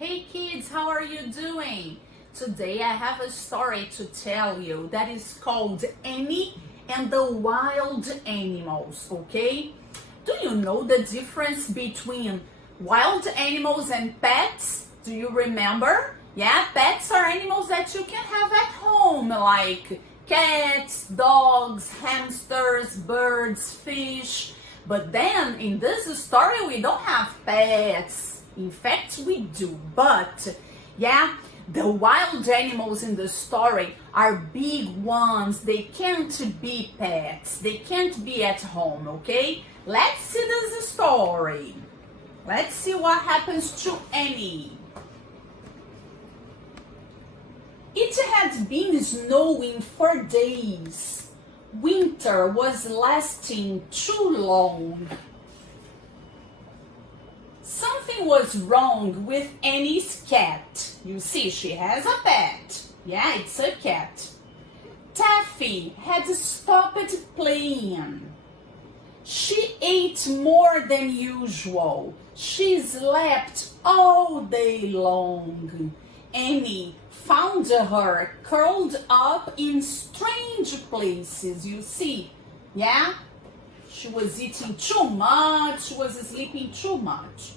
Hey kids, how are you doing? Today I have a story to tell you that is called Annie and the Wild Animals, okay? Do you know the difference between wild animals and pets? Do you remember? Yeah, pets are animals that you can have at home, like cats, dogs, hamsters, birds, fish. But then in this story we don't have pets. In fact, we do, but yeah, the wild animals in the story are big ones. They can't be pets. They can't be at home, okay? Let's see this story. Let's see what happens to Annie. It had been snowing for days. Winter was lasting too long. Something was wrong with Annie's cat. You see, she has a pet. Yeah, it's a cat. Taffy had stopped playing. She ate more than usual. She slept all day long. Annie found her curled up in strange places, you see. Yeah? She was eating too much, was sleeping too much.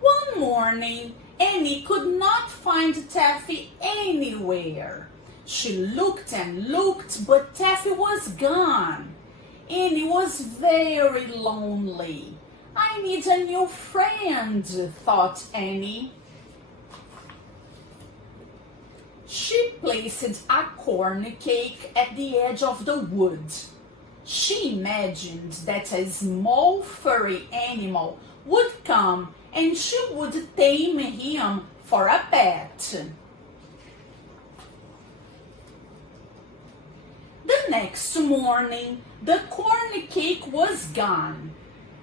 One morning, Annie could not find Taffy anywhere. She looked and looked, but Taffy was gone. Annie was very lonely. I need a new friend, thought Annie. She placed a corn cake at the edge of the wood. She imagined that a small furry animal would come and she would tame him for a pet. The next morning, the corn cake was gone.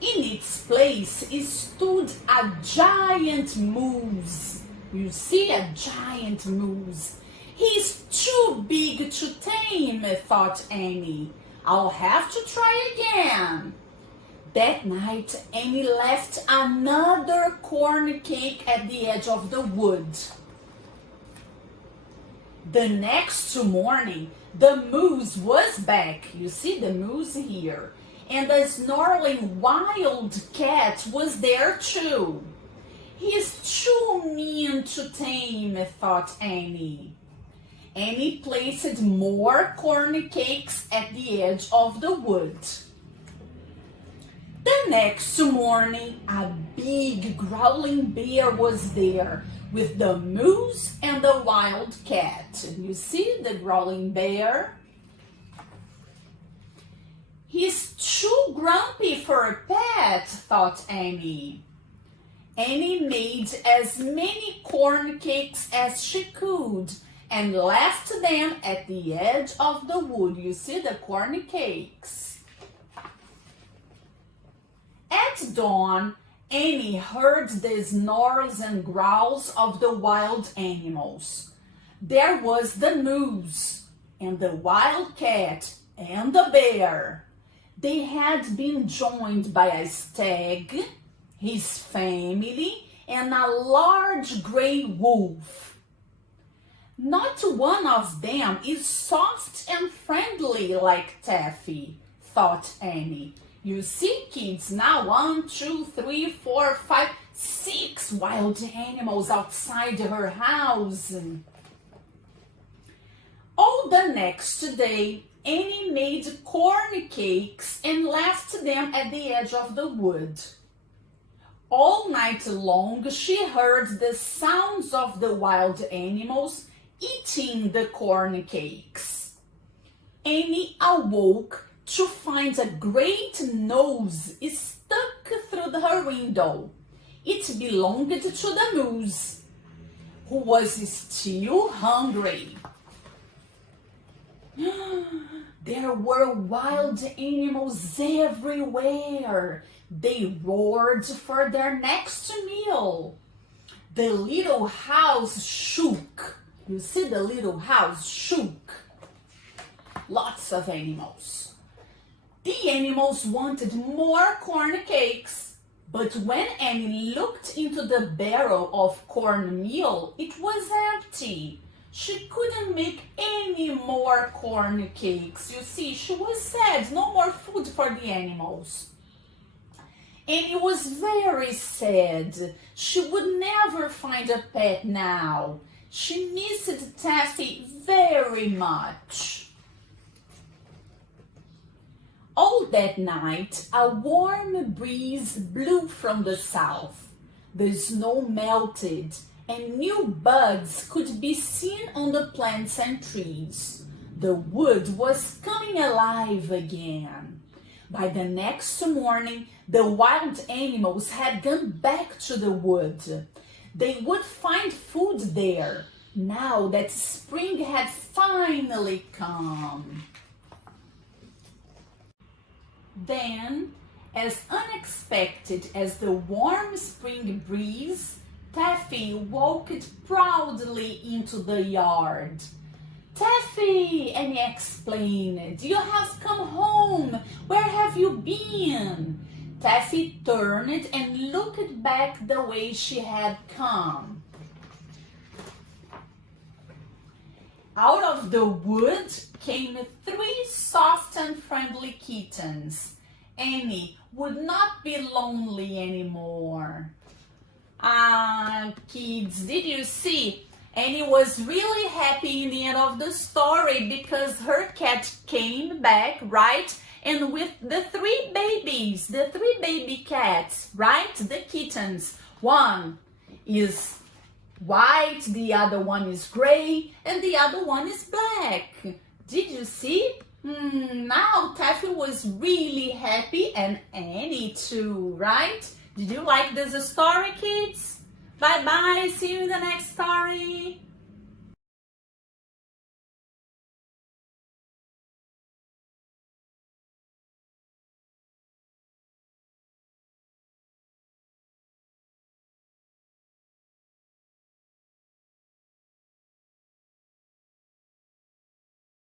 In its place stood a giant moose. You see, a giant moose. He's too big to tame, thought Annie. I'll have to try again. That night, Annie left another corn cake at the edge of the wood. The next morning, the moose was back. You see the moose here. And a snarling wild cat was there too. He's too mean to tame, thought Annie. Annie placed more corn cakes at the edge of the wood. The next morning, a big growling bear was there with the moose and the wild cat. You see the growling bear? He's too grumpy for a pet, thought Annie. Annie made as many corn cakes as she could and left them at the edge of the wood. You see the corn cakes? At dawn, Annie heard the snarls and growls of the wild animals. There was the moose and the wild cat and the bear. They had been joined by a stag, his family, and a large gray wolf. Not one of them is soft and friendly like Taffy, thought Annie. You see, kids, now 1, 2, 3, 4, 5, 6 wild animals outside her house. All the next day, Annie made corn cakes and left them at the edge of the wood. All night long, she heard the sounds of the wild animals eating the corn cakes. Annie awoke to find a great nose stuck through her window. It belonged to the moose, who was still hungry. There were wild animals everywhere. They roared for their next meal. The little house shook. You see, the little house shook. Lots of animals. The animals wanted more corn cakes, But when Annie looked into the barrel of cornmeal, it was empty. She couldn't make any more corn cakes. You see, she was sad. No more food for the animals. Annie was very sad. She would never find a pet now. She missed Taffy very much. All that night, a warm breeze blew from the south. The snow melted, and new buds could be seen on the plants and trees. The wood was coming alive again. By the next morning, the wild animals had gone back to the wood. They would find food there, now that spring had finally come. Then, as unexpected as the warm spring breeze, Taffy walked proudly into the yard. "Taffy," Annie explained, "you have come home. Where have you been?" Taffy turned and looked back the way she had come. Out of the wood came 3 soft and friendly kittens. Annie would not be lonely anymore. Kids, did you see? Annie was really happy in the end of the story because her cat came back, right? And with the 3 babies, the 3 baby cats, right? The kittens. One is white, the other one is gray, and the other one is black. Did you see? Now Taffy was really happy, and Annie too, right? Did you like this story, kids? Bye-bye. See you in the next story.